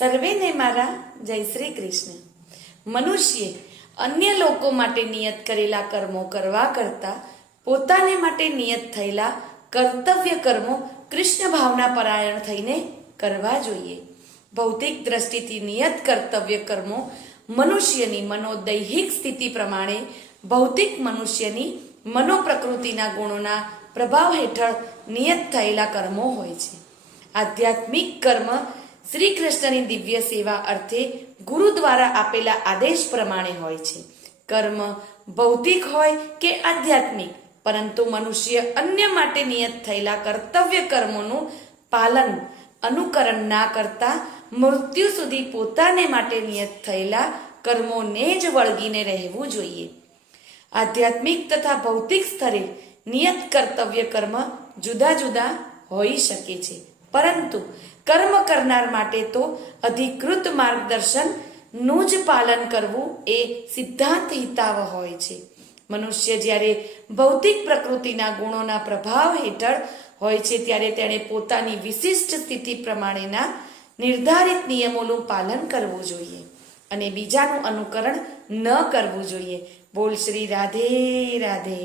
સર્વેને મારા જય શ્રી કૃષ્ણ. મનુષ્ય અન્ય લોકો માટે નિયત કરેલા કર્મો કરવા કરતા પોતાને માટે નિયત થયેલા કર્તવ્ય કર્મો કૃષ્ણ ભાવના પરાયણ થઈને કરવા જોઈએ. ભૌતિક દ્રષ્ટિથી નિયત કર્તવ્ય કર્મો મનુષ્યની મનોદૈહિક સ્થિતિ પ્રમાણે ભૌતિક મનુષ્યની મનોપ્રકૃતિના ગુણોના પ્રભાવ હેઠળ નિયત થયેલા કર્મો હોય છે. આધ્યાત્મિક કર્મ શ્રી કૃષ્ણની દિવ્ય સેવા અર્થે ગુરુ દ્વારા આપેલા આદેશ પ્રમાણે હોય છે. કર્મ ભૌતિક હોય કે આધ્યાત્મિક, પરંતુ મનુષ્ય અન્ય માટે નિયત થયેલા કર્તવ્ય કર્મોનું પાલન અનુકરણ ના કરતા મૃત્યુ સુધી પોતાને માટે નિયત થયેલા કર્મોને જ વળગીને રહેવું જોઈએ. આધ્યાત્મિક તથા ભૌતિક સ્તરે નિયત કર્તવ્ય કર્મ જુદા જુદા હોઈ શકે છે, પરંતુ કર્મ કરનાર માટે તો અધિકૃત માર્ગદર્શનનું જ પાલન કરવું એ સિદ્ધાંત હિતાવહ હોય છે. મનુષ્ય જ્યારે ભૌતિક પ્રકૃતિના ગુણોના પ્રભાવ હેઠળ હોય છે ત્યારે તેણે પોતાની વિશિષ્ટ સ્થિતિ પ્રમાણેના નિર્ધારિત નિયમોનું પાલન કરવું જોઈએ અને બીજાનું અનુકરણ ન કરવું જોઈએ. બોલ શ્રી રાધે રાધે.